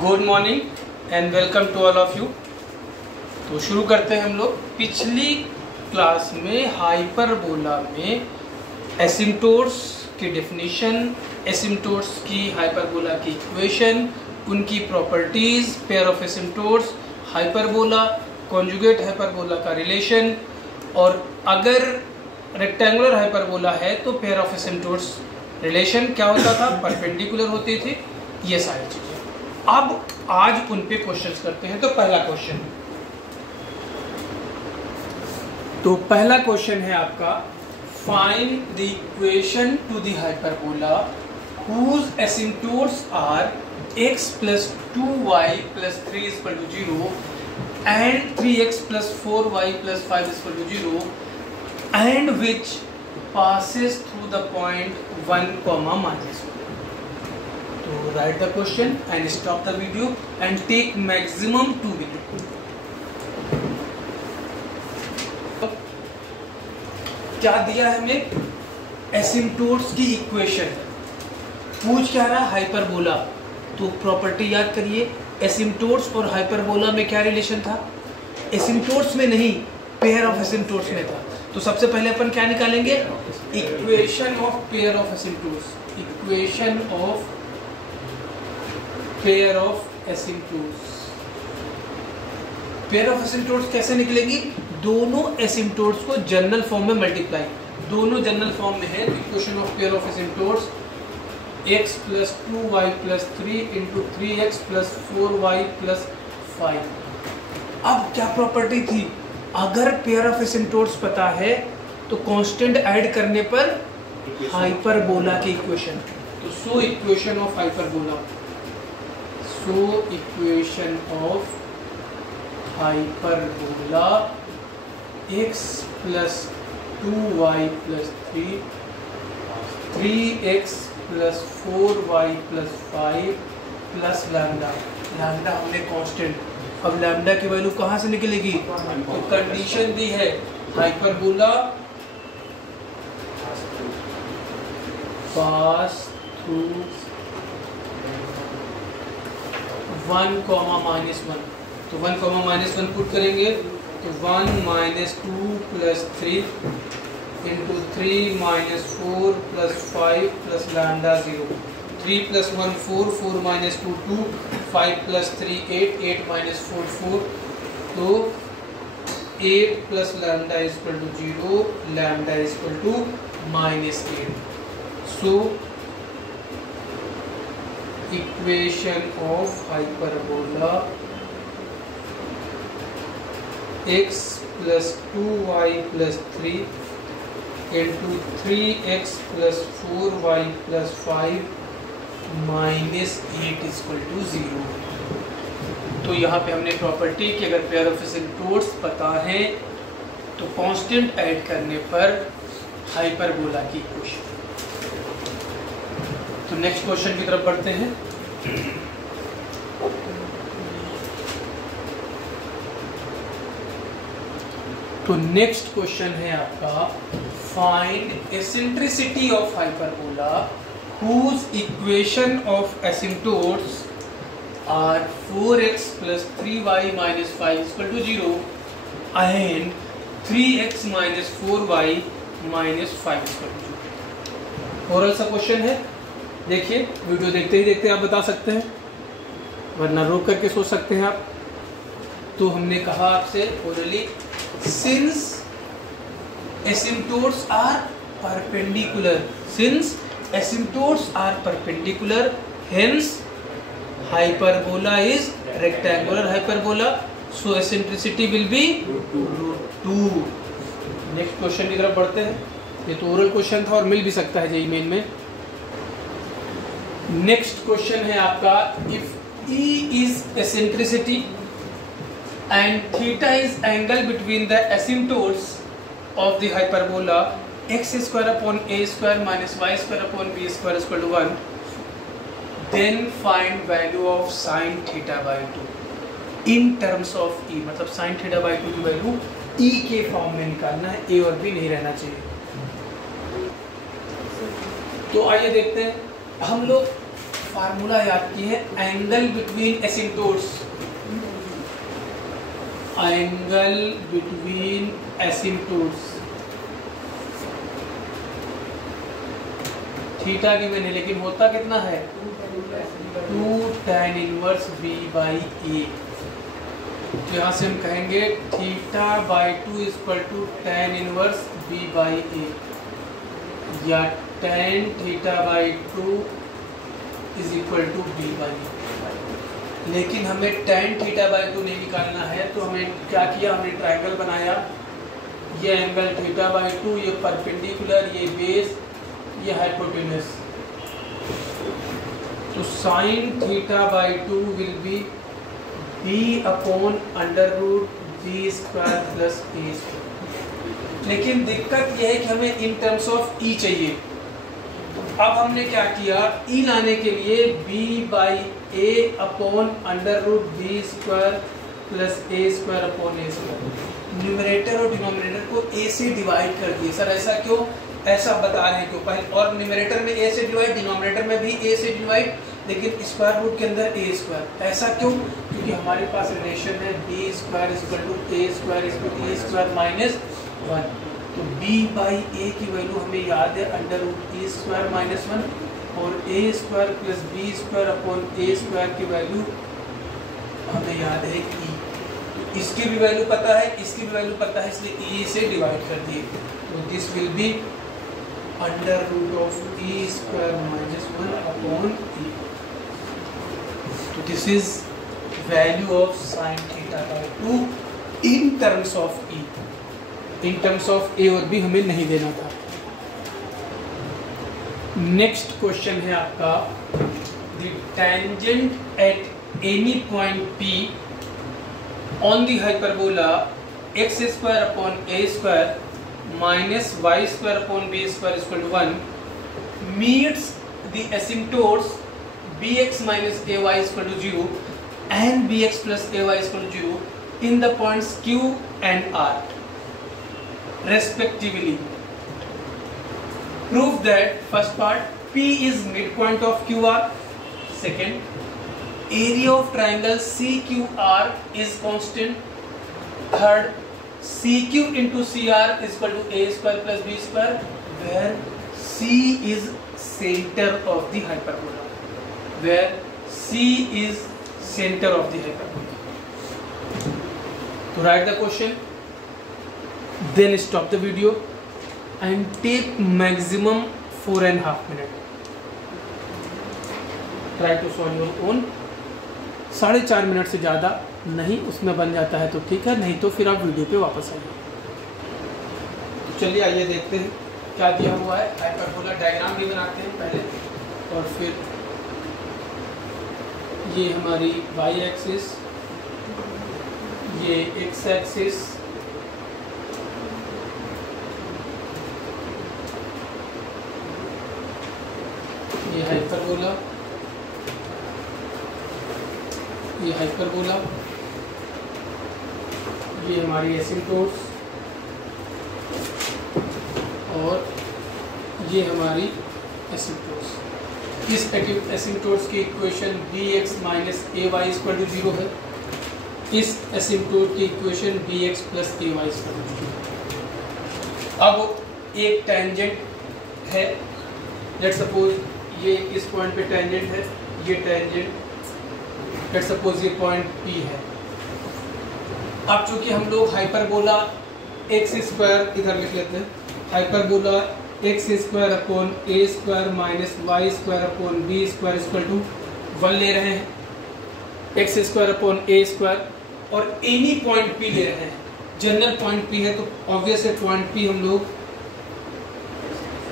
Good morning and welcome to all of you. तो शुरू करते हैं हम लोग। पिछली क्लास में हाइपरबोला में एसिम्टोट्स की डेफिनेशन, एसिम्टोट्स की हाइपरबोला की इक्वेशन, उनकी properties, pair of asymptotes, hyperbola, conjugate hyperbola का रिलेशन, और अगर रेक्टेंगुलर हाइपरबोला है तो पेयर ऑफ एसिम्टोट्स रिलेशन क्या होता था, परपेंडिकुलर होती थी, ये सारी चीजें। अब आज उन पे क्वेश्चंस करते हैं। तो पहला क्वेश्चन है आपका, find the equation two the hyperbola whose asymptotes are x plus 2y plus 3 is equal to 0 and 3x plus 4y plus 5 is equal to 0 and which passes through the point 1 comma minus 1. So write the question and stop the video and take maximum 2 minutes. क्या दिया है हमें? Asymptotes की equation. पूछ क्या रहा? Hyperbola. तो property याद करिए, एसिम्टोट्स और हाइपरबोला में क्या रिलेशन था? एसिम्टोट्स में नहीं, पेयर ऑफ एसिम्टोट्स में था। तो सबसे पहले अपन क्या निकालेंगे? Equation of pair of asymptotes. Equation of pair of asymptotes. Pair of asymptotes कैसे निकलेगी? दोनों एसिम्टोट्स को जनरल फॉर्म में मल्टीप्लाई, दोनों जनरल फॉर्म में है। Equation of pair of asymptotes x plus 2y plus 3 into 3x plus 4y plus 5। अब क्या प्रॉपर्टी थी? अगर पेयर ऑफ एसिम्टोट्स पता है तो कांस्टेंट ऐड करने पर हाइपरबोला की इक्वेशन। तो so equation of hyperbola, so equation of hyperbola x plus 2y plus 3, 3x plus 4y plus 5 plus lambda. Lambda हमने कांस्टेंट, अब लैम्डा की वैल्यू कहाँ से निकलेगी? तो कंडीशन दी है, hyperbola pass through 1 comma minus 1। तो 1 कॉमा माइनस 1 पुट करेंगे तो 1 minus 2 plus 3 into 3 minus 4 plus 5 plus lambda 0। 3 plus 1 4, 4 minus 2 2, 5 plus 3 8, 8 minus 4 4। तो 8 plus lambda is equal to 0, lambda is equal to minus 8। So equation of hyperbola x plus 2y plus 3 into 3x plus 4y plus 5 minus 8 is equal to 0। तो यहाँ पे हमने property कि अगर pair of asymptotes पता है तो constant add करने पर हाइपरबोला की इक्वेशन। तो नेक्स्ट क्वेश्चन की तरफ बढ़ते हैं। तो नेक्स्ट क्वेश्चन है आपका, find eccentricity of hyperbola whose equation of asymptotes are 4x plus 3y minus 5 is equal to 0 and 3x minus 4y minus 5 is equal to 0। Oral सा क्वेश्चन है, देखिए वीडियो देखते ही आप बता सकते हैं, वरना रोक करके सोच सकते हैं आप। तो हमने कहा आपसे orally, since asymptotes are perpendicular, since asymptotes are perpendicular, hence hyperbola is rectangular hyperbola, so eccentricity will be √2। Next question की तरफ बढ़ते हैं। ये तो ओरल क्वेश्चन था और मिल भी सकता है जेईई मेन में। नेक्स्ट क्वेश्चन है आपका, if E is eccentricity and theta is angle between the asymptotes of the hyperbola x square upon a square minus y square upon b square is equal to 1, then find value of sin theta by 2 in terms of E। मतलब sin theta by 2 की value E के form में निकालना है, A और B नहीं रहना चाहिए। तो आइए देखते हैं, हम लोग फार्मूला याद की है, angle between asymptotes, angle between asymptotes theta की मैंने, लेकिन होता कितना है 2 tan inverse b by a. तो यहाँ से हम कहेंगे theta by 2 is equal to tan inverse b by a, या tan theta by 2 is equal to b by a. लेकिन हमें tan थीटा बाई 2 नहीं निकालना है, तो हमें क्या किया, हमने ट्रायंगल बनाया, ये एंगल थीटा बाई 2, ये परपेंडिकुलर, ये बेस, ये हाइपोटेन्यूस। तो sine theta by 2 will be b upon under root B square plus A square. लेकिन दिक्कत यह है कि हमें इन टर्म्स ऑफ e चाहिए। अब हमने क्या किया, e लाने के लिए b by A upon under root B square plus A square upon A square, numerator और डिनोमिनेटर को a से डिवाइड कर दिए। सर ऐसा क्यों, ऐसा बता रहे हैं क्यों, पहले और न्यूमरेटर में a से डिवाइड, डिनोमिनेटर में भी a से डिवाइड, लेकिन स्क्वायर रूट के अंदर a स्क्वायर। ऐसा क्यों, क्योंकि हमारे पास रिलेशन है b square equal to a square equal to a square minus 1। तो b बाई a की वैल्यू हमें याद है under root a square minus 1, और a square plus b square upon a square की वैल्यू हमें याद है e। तो इसकी भी वैल्यू पता है, इसकी भी वैल्यू पता है, इसलिए e से डिवाइड कर दिए। तो this will be under root of e square minus 1 upon e। तो this is value of sine theta by 2 in terms of e। In terms of a और b हमें नहीं देना था। नेक्स्ट क्वेश्चन है आपका, the tangent at any point p on the hyperbola x square upon a square minus y square upon b square is equal to 1 meets the asymptotes bx minus ay is equal to 0 and bx plus ay is equal to 0 in the points q and r respectively. Prove that first part p is midpoint of qr, second area of triangle cqr is constant, third CQ into CR is equal to A square plus B square, where C is center of the hyperbola. Where C is center of the hyperbola. To write the question, then stop the video and take maximum 4.5 minutes. Try to solve your own. 4.5 minute से ज़्यादा नहीं, उसमें बन जाता है तो ठीक है, नहीं तो फिर आप वीडियो पे वापस आइए। तो चलिए आइए देखते हैं क्या दिया हुआ है। हाइपरबोला डायग्राम भी बनाते हैं पहले, और फिर ये हमारी y एक्सिस, ये x एक्सिस, ये हाइपरबोला, ये हाइपरबोला, ये हमारी एसिम्पटोट्स, और ये हमारी एसिम्पटोट्स। इस एसिम्पटोट्स की equation bx minus ay equal to 0 है, इस एसिम्पटोट की equation bx plus ay equal to 0। अब एक टेंजेंट है, लेट्स सपोज ये इस पॉइंट पे टेंजेंट है, ये टेंजेंट, लेट्स सपोज ये पॉइंट P है। अब चूंकि हम लोग हाइपरबोला x स्क्वायर इधर लिख लेते हैं, hyperbola x square upon a square minus y square upon b square equal to 1 ले रहे हैं, x square upon a square, और एनी पॉइंट P ले रहे हैं। जनरल पॉइंट P है तो ऑब्वियस है पॉइंट P हम लोग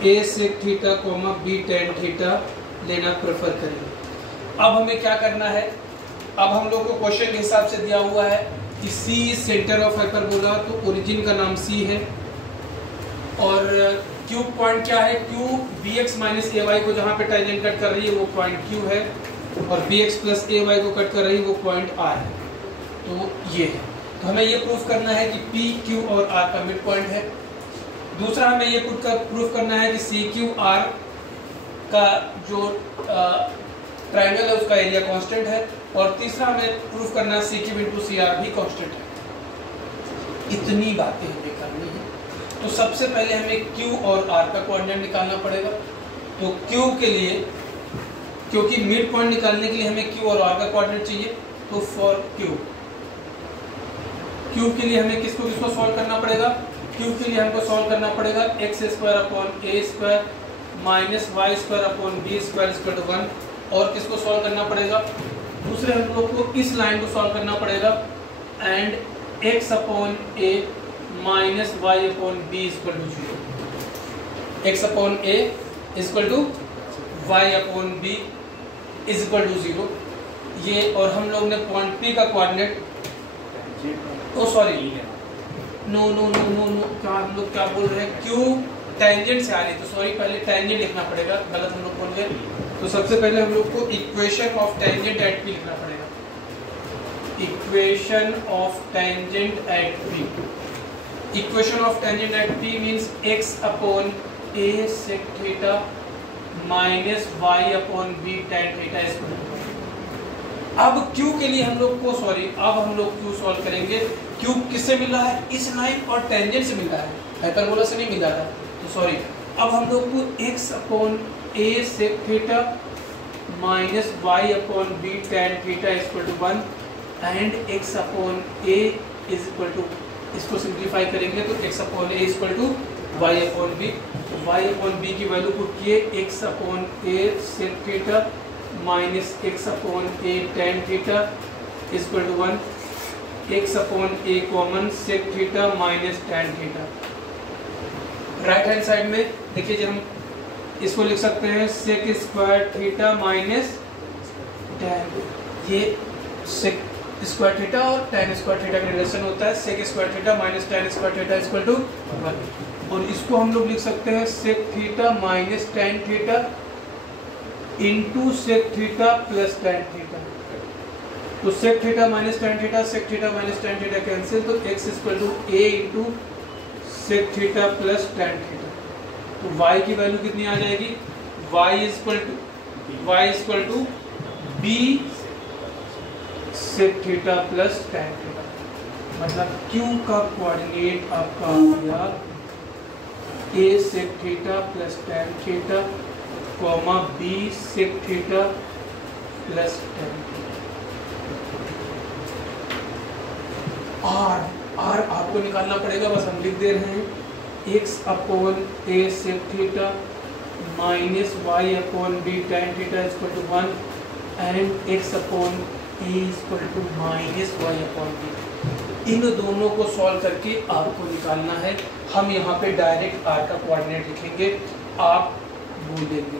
a sec theta comma b tan theta लेना प्रेफर करेंगे। अब हमें क्या करना है, अब हम लोग को क्वेश्चन के हिसाब से दिया हुआ है कि C सेंटर ऑफ हाइपरबोला, तो ओरिजिन का नाम C है, और Q पॉइंट क्या है, Q bx माइनस ay को जहाँ पे टेंजेंट कट कर रही है वो पॉइंट Q है, और bx प्लस ay को कट कर रही है वो पॉइंट R है। तो ये है, तो हमें ये प्रूफ करना है कि P, Q और R का मिड पॉइंट है। दूसरा हमें ये प्रूफ करना है कि CQ R का जो ट्राइंगल है उसका एरिया कांस्टेंट है, और तीसरा हमें प्रूफ करना है सी क्यूब इंटू सी आर भी कांस्टेंट है। इतनी बातें हमें करनी है। तो सबसे पहले हमें क्यू और आर का कोऑर्डिनेट निकालना पड़ेगा। तो क्यू के लिए, क्योंकि मिड पॉइंट निकालने के लिए हमें क्यू और आर का कोऑर्डिनेट चाहिए, तो फॉर क्यू के लिए हमें किसको सॉल्व करना पड़ेगा? क्यू के लिए हमको सॉल्व करना पड़ेगा X square upon A square minus Y square upon B square equal to 1, और किसको सॉल्व करना पड़ेगा? दूसरे हम लोग को इस लाइन को सॉल्व करना पड़ेगा, and X upon A minus Y upon B equal to 0, X upon A equal to Y upon B equal to 0। ये, और हम लोग ने पॉइंट पी का कोऑर्डिनेट, ओ सॉरी नो, क्या हम लोग क्या बोल रहे हैं? क्यू टेंजेंट से आ रही, तो सॉरी पहले टेंजेंट लिखना पड़ेगा, गलत हम लोग बोल गए। तो सबसे पहले हम लोग को equation of tangent at P लिखना पड़ेगा। Equation of tangent at P, equation of tangent at P means X upon A sec theta minus Y upon B tan theta equal. अब Q के लिए हम लोग को, सॉरी अब हम लोग Q सॉल्व करेंगे। Q किससे मिल रहा है? इस लाइन और टेंजेंट से मिल रहा है, हाइपरबोला से नहीं मिल रहा है। तो सॉरी, अब हम लोग को x upon a sec theta minus Y upon B tan theta equal to 1 and x upon a is equal to, इसको सिंप्लीफाई करेंगे तो x upon a equal to Y upon B, Y upon B की value put किए x upon a sec theta minus X upon A tan theta equal to 1, X upon A common sec theta minus tan theta. Right hand side में देखिए, जब हम इसको लिख सकते हैं sec square theta minus tan, ये सेक स्क्वायर थीटा और टेन स्क्वायर थीटा का रिलेशन होता है, sec square theta minus tan square theta equal to 1, और इसको हम लोग लिख सकते हैं sec theta minus tan theta into sec theta plus tan theta. तो sec theta minus tan theta, sec theta minus tan theta cancel, तो x equal to a into sec theta plus tan theta. तो y की value कितनी आ जाएगी? y equal to b sec theta plus tan theta. मतलब q का coordinate आपका आ गया a sec theta plus tan theta comma B sec theta plus tan theta. R आपको निकालना पड़ेगा, बस हम लिख दे रहे हैं X upon A sec theta minus Y upon B tan theta equal to 1 and X upon A equal to minus Y upon b. इन दोनों को सॉल्व करके आपको निकालना है। हम यहाँ पे डायरेक्ट आर का कोऑर्डिनेट लिखेंगे, आप बोल देंगे।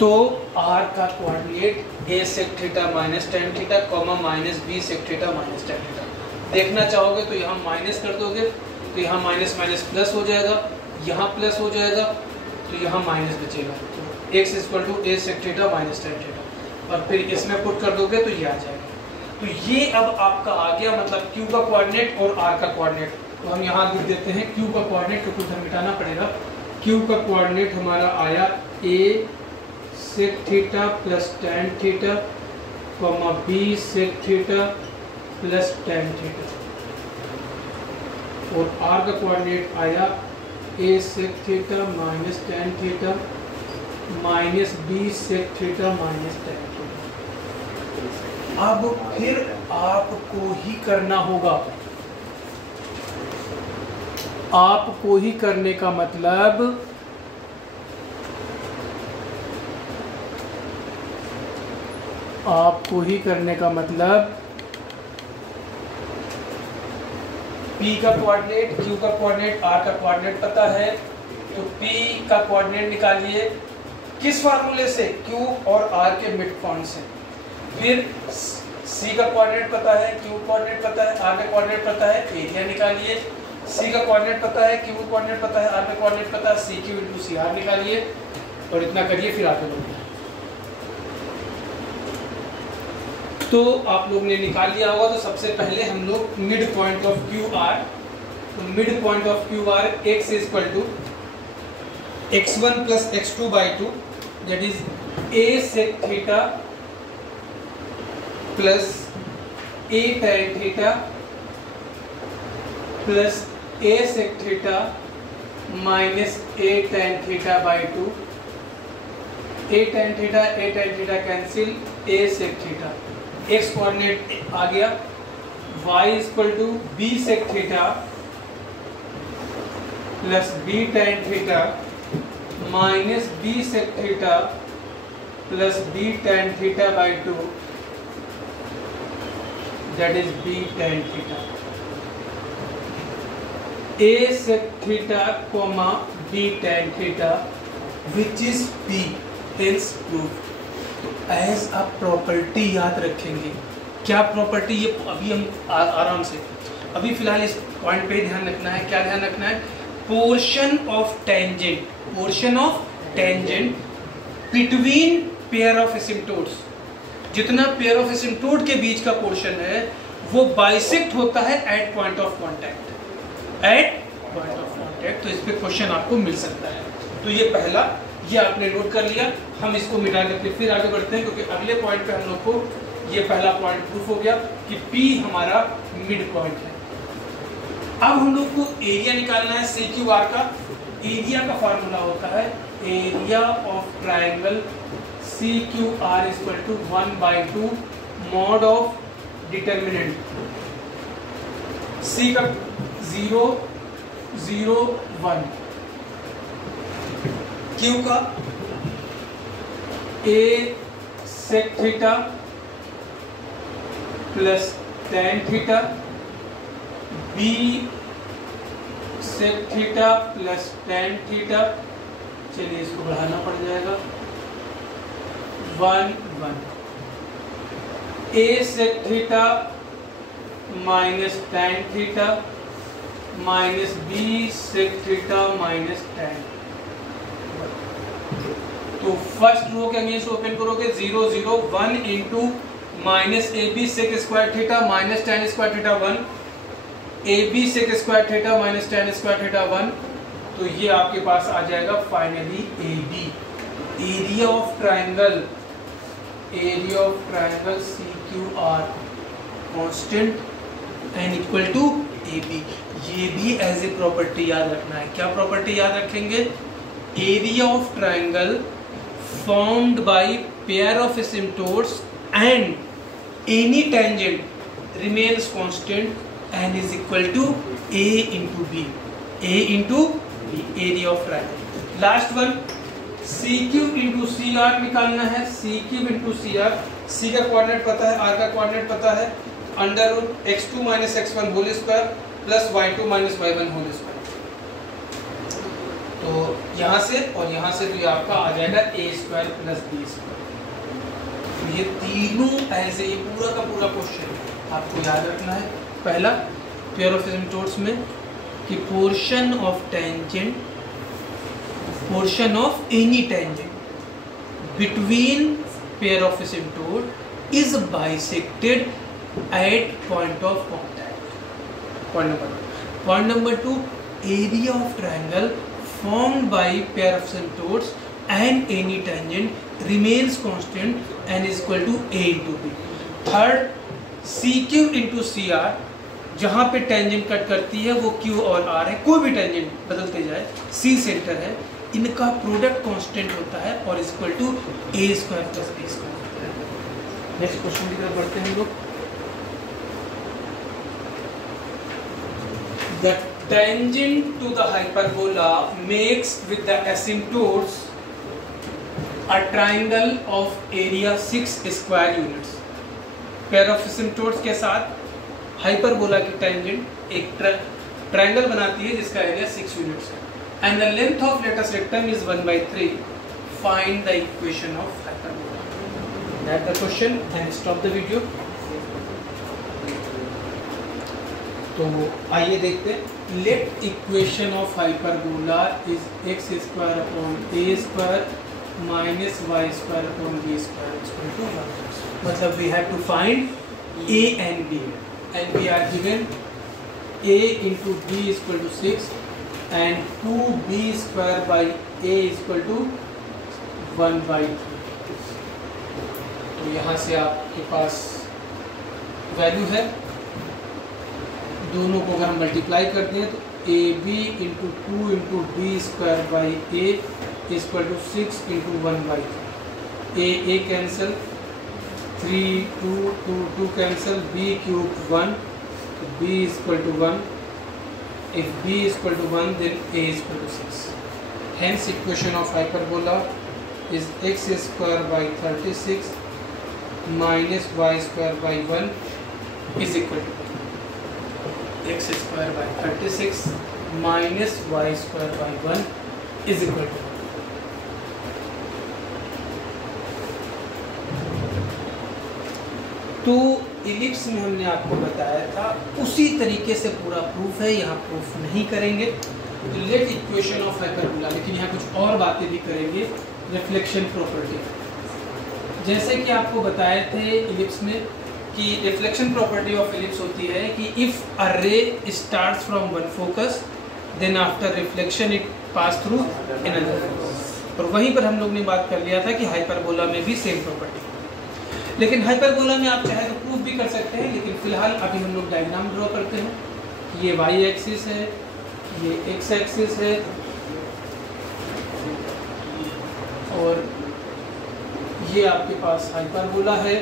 तो r का coordinate a sec theta minus tan theta comma minus b sec theta minus tan theta. देखना चाहोगे तो यहाँ माइनस कर दोगे, तो यहाँ माइनस माइनस प्लस हो जाएगा, यहाँ प्लस हो जाएगा, तो यहाँ माइनस बचेगा। तो x equal to a sec theta minus tan theta, और फिर इसमें पुट कर दोगे तो ये आ जाएगा। तो ये अब आपका आ गया, मतलब q का कोऑर्डिनेट और r का कोऑर्डिनेट। तो हम यहाँ लिख देते हैं q का कोऑर्डिनेट को कुछ मिटाना पड़ेगा। q का कोऑर्डिनेट हमारा आया a sec theta plus tan theta comma b sec theta plus tan theta, और r का कोऑर्डिनेट आया a sec theta minus tan theta minus b sec theta minus tan theta. अब फिर आपको ही करना होगा, आपको ही करने का मतलब P का कोऑर्डिनेट, Q का कोऑर्डिनेट, R का कोऑर्डिनेट पता है, तो P का कोऑर्डिनेट निकालिए किस फार्मूले से? Q और R के मिड पॉइंट से। फिर C का कोऑर्डिनेट पता है, Q कोऑर्डिनेट पता है, R का कोऑर्डिनेट पता है, एरिया निकालिए। C का कोऑर्डिनेट पता है, Q कोऑर्डिनेट पता है, R का कोऑर्डिनेट पता है, CQ इंटू CR निकालिए, और इतना करिए, फिर आगे बढ़िए। तो आप लोग ने निकाल लिया होगा। तो सबसे पहले हम लोग mid point of Q R तो mid point of Q R x is equal to x1 plus x2 by 2 that is a sec theta plus a tan theta plus a sec theta minus a tan theta by 2, a tan theta cancel, a sec theta, x coordinate आ गया, y equal to b sec theta plus b tan theta minus b sec theta plus b tan theta by 2 that is b tan theta. a sec theta comma b tan theta which is p hence proved। तो as a property याद रखेंगे, क्या property, ये अभी हम आराम से अभी फिलहाल इस पॉइंट पे ध्यान रखना है। क्या ध्यान रखना है? Portion of tangent between pair of asymptotes, जितना पेयर ऑफ एसिम्प्टोट के बीच का पोर्शन है वो बाइसेक्ट होता है एट पॉइंट ऑफ कांटेक्ट, तो इस पे क्वेश्चन आपको मिल सकता है। तो ये पहला, ये आपने नोट कर लिया। हम इसको मिटा करके फिर आगे बढ़ते हैं, क्योंकि अगले पॉइंट पे हम लोग को ये पहला पॉइंट प्रूफ हो गया कि P हमारा मिड पॉइंट है। अब हम लोग को एरिया निकालना है CQR का। एरिया का फॉर्मूला होता है area of triangle CQR equal to 1/2 mod of determinant C का 0 0 1, Q का A sec theta plus tan theta, B sec theta plus tan theta, चलिए इसको बढ़ाना पड़ जाएगा 1 1, A sec theta minus tan theta minus B sec theta minus tan। तो first row के against open करोगे 0 0 1 into minus A B sec square theta minus tan square theta 1, A B sec square theta minus tan square theta 1। तो ये आपके पास आ जाएगा finally A B, area of triangle CQR constant and equal to A B. ये भी as a property याद रखना है। क्या प्रॉपर्टी याद रखेंगे? Area of triangle formed by pair of asymptotes and any tangent remains constant and is equal to A into B, area of triangle। last one CQ into CR निकालना है। CQ into CR, C का coordinate पता है, R का coordinate पता है, under root x2 minus x1 whole square plus y2 minus y1 whole square. तो यहाँ से और यहाँ से भी आपका आ जाएगा a square plus b square. ये तीनों ऐसे ही पूरा का पूरा क्वेश्चन आपको याद रखना है। पहला पेयर ऑफ एसिम्प्टोट्स में कि portion of any tangent between pair of asymptote is bisected eight point of contact. Point number 2 area of triangle formed by pair of asymptotes and any tangent remains constant and is equal to A into B। Third CQ into CR, जहाँ पे tangent cut करती है वो Q और R है, कोई भी tangent बदलते जाए, C सेंटर है, इनका प्रोडक्ट कांस्टेंट होता है और is equal to A square plus B square होता है। नेक्स्ट क्वेश्चन की तरफ बढ़ते हैं हम लोग। The tangent to the hyperbola makes with the asymptotes a triangle of area 6 square units। pair of asymptotes के साथ हाइपरबोला की टेंजेंट एक ट्रायंगल बनाती है जिसका एरिया 6 यूनिट्स है and the length of latus rectum is 1/3। find the equation of hyperbola। That's the question and stop the video। तो आइए देखते हैं। Let equation of hyperbola is x square upon a square minus y square upon b square equal to 1। मतलब we have to find a and b and we are given a into b is equal to 6 and 2b square by a is equal to 1/3। तो यहाँ से आपके पास value है, दोनों को अगर हम मल्टीप्लाई कर दें तो a b into 2 into b square by a is equal to 6 into 1/3। A cancel, 3 2 2 2 cancel, b cube 1, तो b is equal to 1। If b is equal to 1 then a is equal to 6। Hence equation of hyperbola is x square by 36 minus Y square by 1 is equal to x square by 36 minus Y square by 1 is equal to. तो ellipse में हमने आपको बताया था उसी तरीके से पूरा प्रूफ है, यहाँ प्रूफ नहीं करेंगे। तो लेट इक्वेशन ऑफ हाइपरबोला, लेकिन यहाँ कुछ और बातें भी करेंगे। रिफ्लेक्शन प्रॉपर्टी, जैसे कि आपको बताए थे इलिप्स में कि रिफ्लेक्शन प्रॉपर्टी ऑफ इलिप्स होती है कि if a ray starts from one focus then after reflection it pass through another focus. और वहीं पर हम लोग ने बात कर लिया था कि हाइपरबोला में भी सेम प्रॉपर्टी, लेकिन हाइपरबोला में आप चाहे तो प्रूफ भी कर सकते हैं, लेकिन फिलहाल अभी हम लोग डायग्राम ड्रॉ करते हैं। ये वाई एक्सिस है, ये एक्स एक्सिस है, और ये आपके पास हाइपरबोला है।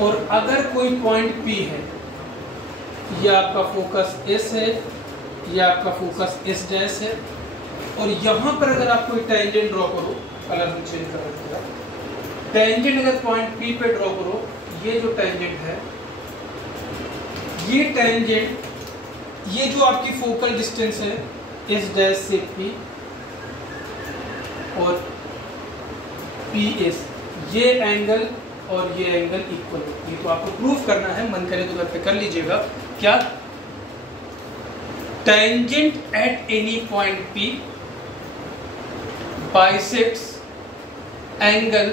और अगर कोई पॉइंट P है, ये आपका फोकस S है, ये आपका फोकस S डैश है, और यहाँ पर अगर आप कोई टेंजेंट ड्रॉ करो, कलर हम चेंज कर रहे हैं, टेंजेंट अगर पॉइंट P पे ड्रॉ करो, ये जो टेंजेंट है, ये टेंजेंट, ये जो आपकी फोकल डिस्टेंस है S डैश से P और PS, ये एंगल और ये एंगल इक्वल होती है। तो आपको प्रूफ करना है, मन करे तो घर पे कर लीजिएगा। क्या? Tangent at any point P bisects angle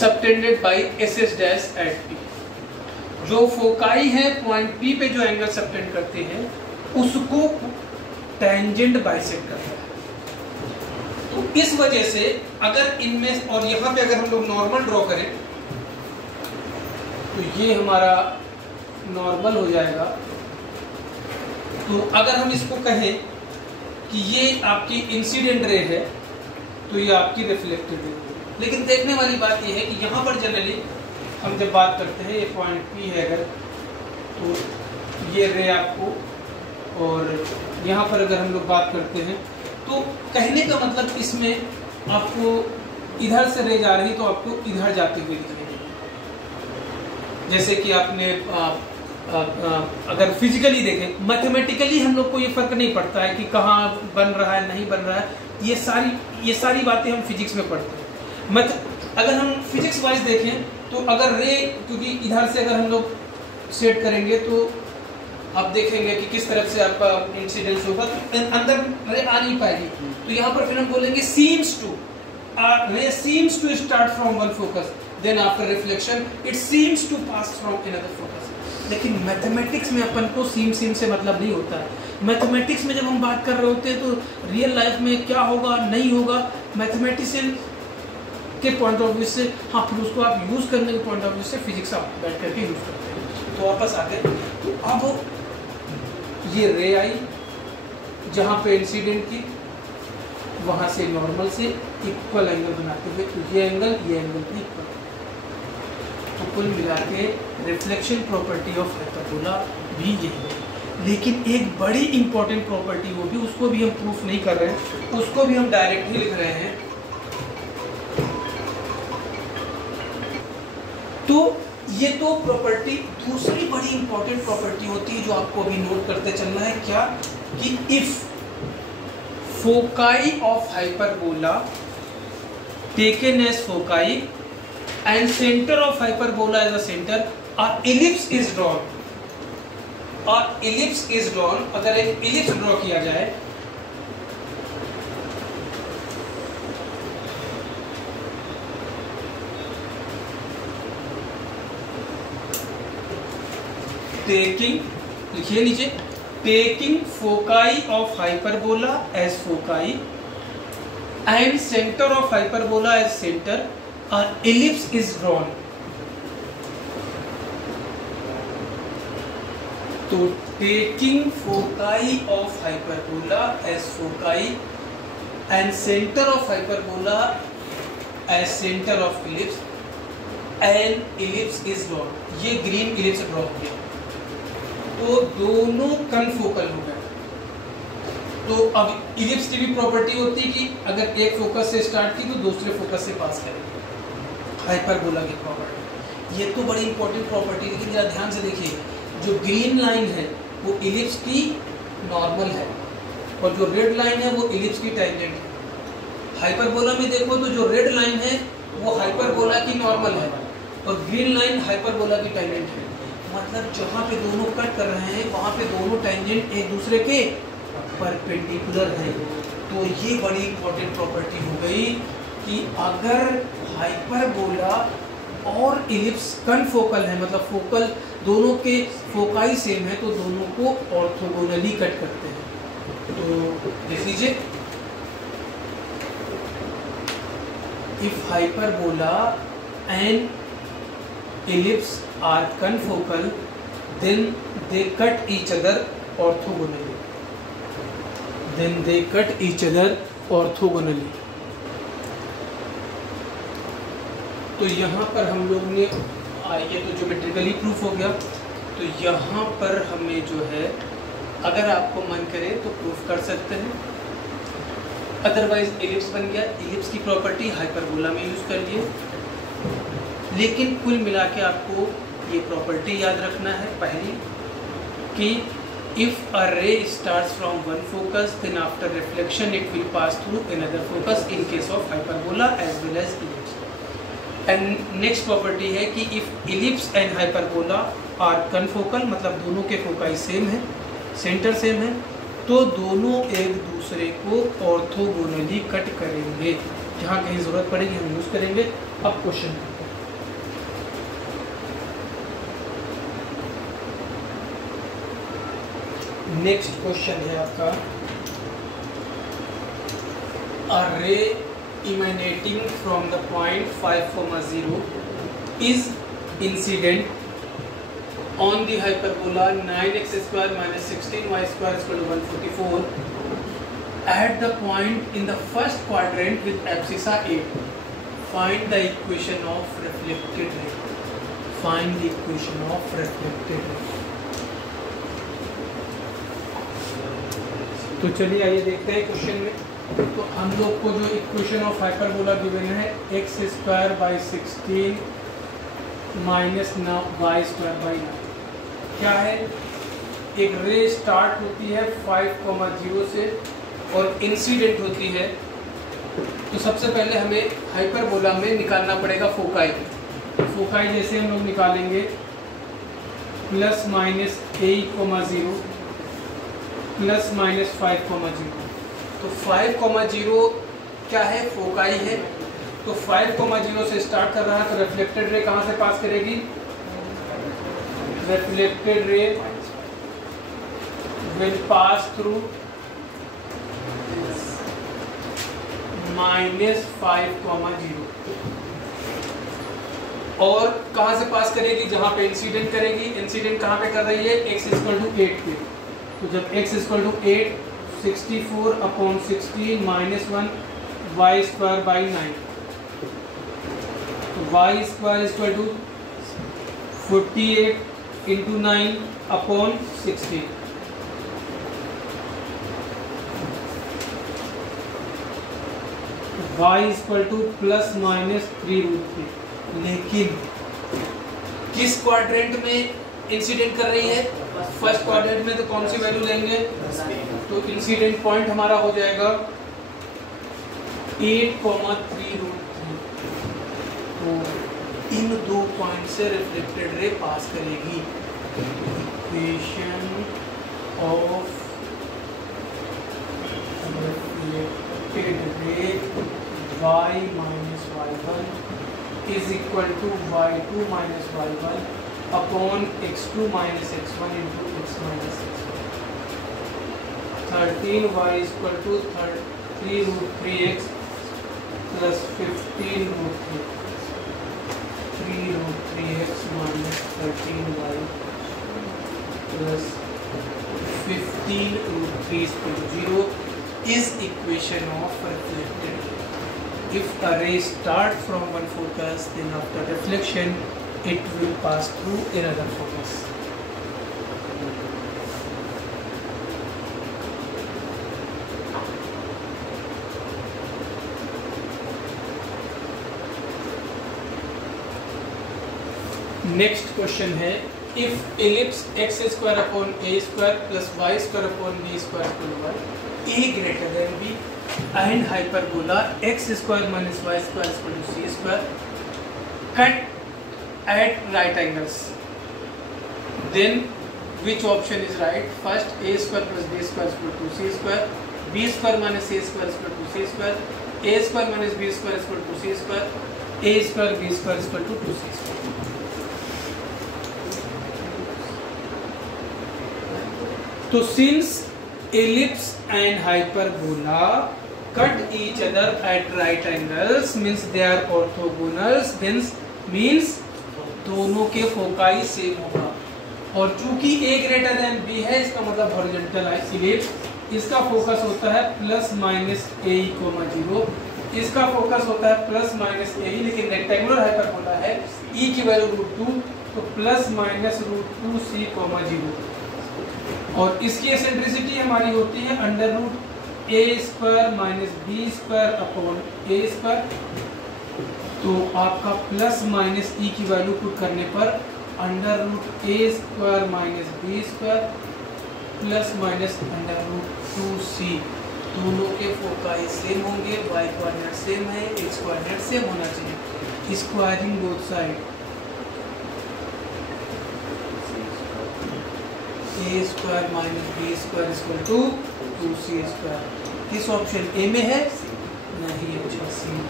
subtended by SS dash at P। जो फोकाई है पॉइंट P पे जो एंगल सबटेंड करते हैं उसको टेंजेंट बाइसेक्ट करता है। तो इस वजह से अगर इनमें, और यहाँ पे अगर हम लोग नॉर्मल ड्रॉ करें तो ये हमारा नॉर्मल हो जाएगा। तो अगर हम इसको कहें कि ये आपकी इंसिडेंट रे है तो ये आपकी रिफ्लेक्टेड रे। लेकिन देखने वाली बात ये है कि यहाँ पर जनरली हम जब बात करते हैं, ये पॉइंट P है अगर, तो ये रे आपको, और यहाँ पर अगर हम लोग बात करते हैं तो कहने का मतलब इसमें आपको इधर से रे जा रही तो आपको इधर जाते हुए दिखाई देगी। जैसे कि आपने अगर फिजिकली देखें, मैथमेटिकली हम लोग को ये फर्क नहीं पड़ता है कि कहाँ बन रहा है नहीं बन रहा है, ये सारी बातें हम फिजिक्स में पढ़ते हैं। अगर हम फिजिक्स वाइज देखें तो अगर रे, क्योंकि इधर से अगर हम लोग सेट करेंगे तो आप देखेंगे कि किस तरह से आपका इंसिडेंस होगा, तो अंदर रे आ नहीं पाएगी। तो यहाँ पर फिर हम बोलेंगे seems to, ray seems to start from one focus then after reflection it seems to pass from another focus. लेकिन मैथमेटिक्स में अपन को सीम से मतलब नहीं होता है। मैथमेटिक्स में जब हम बात कर रहे होते हैं तो रियल लाइफ में क्या होगा नहीं होगा, मैथमेटिशियन के पॉइंट ऑफ व्यू से, हाँ, फिर उसको आप यूज करने के पॉइंट ऑफ व्यू से फिजिक्स आप बैठ करके यूज करते हैं। तो वापस आते हैं, तो अब ये रे आई जहाँ पे इंसिडेंट की, वहाँ से नॉर्मल से इक्वल एंगल बनाते हुए, तो ये एंगल भी इक्वल। तो कुल मिला के रिफ्लेक्शन प्रॉपर्टी ऑफ हाइपरबोला भी यही है। लेकिन एक बड़ी इंपॉर्टेंट प्रॉपर्टी वो भी, उसको भी हम प्रूफ नहीं कर रहे हैं, उसको भी हम डायरेक्टली लिख रहे हैं। तो ये तो प्रॉपर्टी, दूसरी बड़ी इंपॉर्टेंट प्रॉपर्टी होती है जो आपको अभी नोट करते चलना है। क्या? कि if foci of hyperbola taken as foci and center of hyperbola as a center, और ellipse is drawn, और ellipse is drawn, अगर एक ellipse ड्रॉ किया जाए टेकिंग, लिखिए नीचे, taking foci of hyperbola as foci and centre of hyperbola as centre, ellipse is drawn. तो taking foci of hyperbola as foci and centre of hyperbola as centre of ellipse and ellipse is drawn. ये green ellipse draw हो गया, तो दोनों confocal हो गए। तो अब इलिप्स की भी प्रॉपर्टी होती है कि अगर एक फोकस से स्टार्ट की तो दूसरे फोकस से पास करेगी, हाइपरबोला की प्रॉपर्टी। ये तो बड़ी इंपॉर्टेंट प्रॉपर्टी है, लेकिन जरा ध्यान से देखिए, जो ग्रीन लाइन है वो इलिप्स की नॉर्मल है और जो रेड लाइन है वो इलिप्स की टैंजेंट है। हाइपरबोला में देखो तो जो रेड लाइन है वो हाइपरबोला की नॉर्मल है और ग्रीन लाइन हाइपरबोला की टैंजेंट है। मतलब जहाँ पे दोनों कट कर रहे हैं वहाँ पे दोनों टैंजेंट एक दूसरे के परपेंडिकुलर हैं। तो ये बड़ी इंपॉर्टेंट प्रॉपर्टी हो गई कि अगर हाइपरबोला और इलिप्स कनफोकल है, मतलब फोकल दोनों के फोकाई सेम है, तो दोनों को ऑर्थोगोनली कट करते हैं। तो देख लीजिए, if hyperbola and ellipse are confocal then they cut each other orthogonally, then they cut each other orthogonally. तो यहाँ पर हम लोग ने ये तो ज्योमेट्रिकली प्रूफ हो गया। तो यहाँ पर हमें जो है, अगर आपको मन करे तो प्रूफ कर सकते हैं, अदरवाइज इलिप्स बन गया। इलिप्स की प्रॉपर्टी हाइपरबोला में यूज़ कर लिए, लेकिन कुल मिला के आपको ये प्रॉपर्टी याद रखना है पहली कि if a ray starts from one focus then after reflection it will pass through another focus in case of hyperbola as well as ellipse. And next property है कि if ellipse and hyperbola are confocal, मतलब दोनों के foci same है, center same है, तो दोनों एक दूसरे को ऑर्थोगोनली कट करेंगे। जहाँ कहीं ज़रूरत पड़ेगी हम यूज़ करेंगे। अब क्वेश्चन, नेक्स्ट क्वेश्चन है आपका, अ रे emanating from the point 5, 0 is incident on the hyperbola 9x square minus 16y square is equal to 144 at the point in the first quadrant with abscissa 8. Find the equation of reflected ray. Find the equation of reflected ray. तो चलिए आइए देखते हैं question में। तो हम लोग को जो इक्वेशन ऑफ हाइपरबोला गिवन है x square by 16 minus Y square by 9, क्या है? एक रे स्टार्ट होती है 5, 0 से और इंसिडेंट होती है। तो सबसे पहले हमें हाइपरबोला में निकालना पड़ेगा फोकाई। फोकाई जैसे हम लोग निकालेंगे प्लस माइनस 8, 0 प्लस माइनस 5, 0। तो 5, 0 क्या है? फोकाई है। तो 5, 0 से स्टार्ट कर रहा है, तो रिफ्लेक्टेड रे कहाँ से पास करेगी? Reflected ray will pass through minus 5, 0। और कहाँ से पास करेगी? जहाँ पे इंसिडेंट करेगी। इंसिडेंट कहाँ पे कर रही है? x = 8 पे। तो जब x = 8, 64/16 minus 1 y square by 9, तो y square equal to 48 × 9/16। Y equal to plus minus 3√3। लेकिन किस क्वाड्रेंट में इंसिडेंट कर रही है? फर्स्ट क्वाड्रेंट में। तो कौन सी वैल्यू लेंगे? तो इंसिडेंट पॉइंट हमारा हो जाएगा 8,3√3। तो इन दो पॉइंट से रिफ्लेक्टेड रे पास करेगी। Equation of reflected ray y - y1 is equal to y2 - y1 upon x2 minus x1 into x minus x1। 13y equal to 3√3x plus 15√3 3√3x minus 13y plus 15√3 equal to 0 is equation of reflected ray. If a ray starts from one focus, then after reflection it will pass through another focus. Next question है, if ellipse x square upon a square plus y square upon b square equal to 1, a greater than b and hyperbola x square minus y square equal to c square cut at right angles, then which option is right? First, a square plus b square equal to c square, b square minus a square equal to c square, a square minus b square equal to c square, a square b square equal to 2c square. So since ellipse and hyperbola cut each other at right angles, means they are orthogonal, means दोनों के foci same होगा, और चूंकि a greater than b है, इसका मतलब horizontal है, ellipse इसका फोकस होता है प्लस माइनस a कोमा 0, इसका फोकस होता है प्लस माइनस a, लेकिन रेक्टेंगुलर हाइपरबोला है e की वैल्यू √2, तो प्लस माइनस √2c कोमा 0, और इसकी एसेंट्रिसिटी हमारी होती है under root a square minus b square upon A square. तो आपका प्लस माइनस ई की वैल्यू पुट करने पर under root a square minus b square plus minus under root 2c, दोनों के फोकाई सेम होंगे, वाई कोऑर्डिनेट सेम है, x coordinate same होना चाहिए। Squaring both side, a square minus b square equal to 2c square, किस option a में है? नहीं, अच्छा सी में।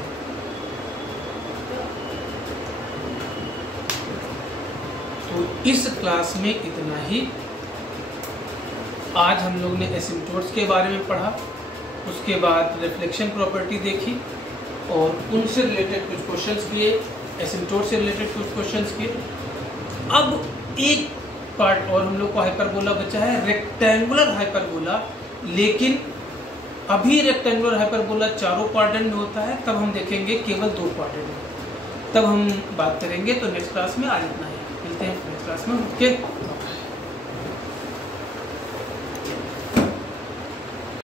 तो इस क्लास में इतना ही। आज हम लोग ने एसिम्प्टोट्स के बारे में पढ़ा, उसके बाद रिफ्लेक्शन प्रॉपर्टी देखी और उनसे रिलेटेड कुछ क्वेश्चंस किए, एसिम्प्टोट से रिलेटेड कुछ क्वेश्चंस किए। अब एक पार्ट और हम लोग को हाइपरबोला बचा है, रेक्टेंगुलर हाइपरबोला, लेकिन अभी रेक्टेंगुलर हाइपरबोला चारों क्वाड्रेंट में होता है, तब हम देखेंगे केवल 2 क्वाड्रेंट में, तब हम बात करेंगे। तो नेक्स्ट क्लास में आज इतना ही, मिलते हैं नेक्स्ट क्लास में, ओके।